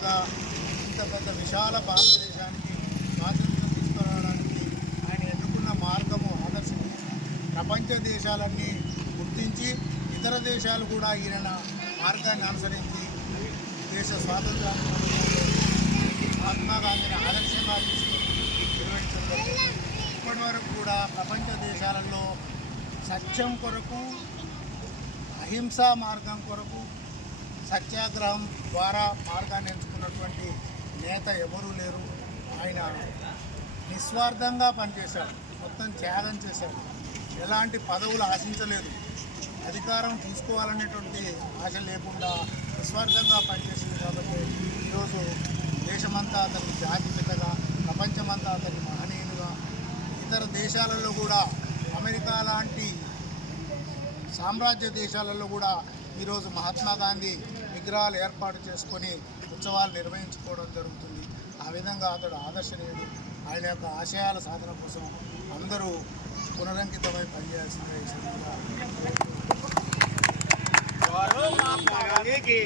ఇంత పెద్ద విశాల భారతదేశానికి స్వాతంత్రం తీసుకురావడానికి ఆయన ఎన్నుకున్న మార్గము ఆదర్శం ప్రపంచ దేశాలన్నీ గుర్తించి ఇతర దేశాలు కూడా ఈయన మార్గాన్ని అనుసరించి దేశ స్వాతంత్రాన్ని మహాత్మాగాంధీని మహాత్మా గాంధీని ఆదర్శంగా తీసుకుని నిర్వహించడం ఇప్పటి వరకు కూడా ప్రపంచ దేశాలలో సత్యం కొరకు అహింసా మార్గం కొరకు సత్యాగ్రహం ద్వారా మార్గాన్ని ఎంచుకున్నటువంటి నేత ఎవరూ లేరు. ఆయన నిస్వార్థంగా పనిచేశాడు. మొత్తం త్యాగం చేశాడు. ఎలాంటి పదవులు ఆశించలేదు. అధికారం తీసుకోవాలనేటువంటి ఆశ లేకుండా నిస్వార్థంగా పనిచేసింది కాబట్టి ఈరోజు దేశమంతా అతని జాతి బిడ్డగా ప్రపంచమంతా అతని మహనీయులుగా ఇతర దేశాలలో కూడా అమెరికా లాంటి సామ్రాజ్య దేశాలలో కూడా ఈరోజు మహాత్మా గాంధీ విగ్రహాలు ఏర్పాటు చేసుకొని ఉత్సవాలు నిర్వహించుకోవడం జరుగుతుంది. ఆ విధంగా అతడు ఆదర్శనీయుడు. ఆయన యొక్క ఆశయాల సాధన కోసం అందరూ పునరంకితమై పనిచేయాల్సిందే ఈ మహాత్మా గాంధీకి.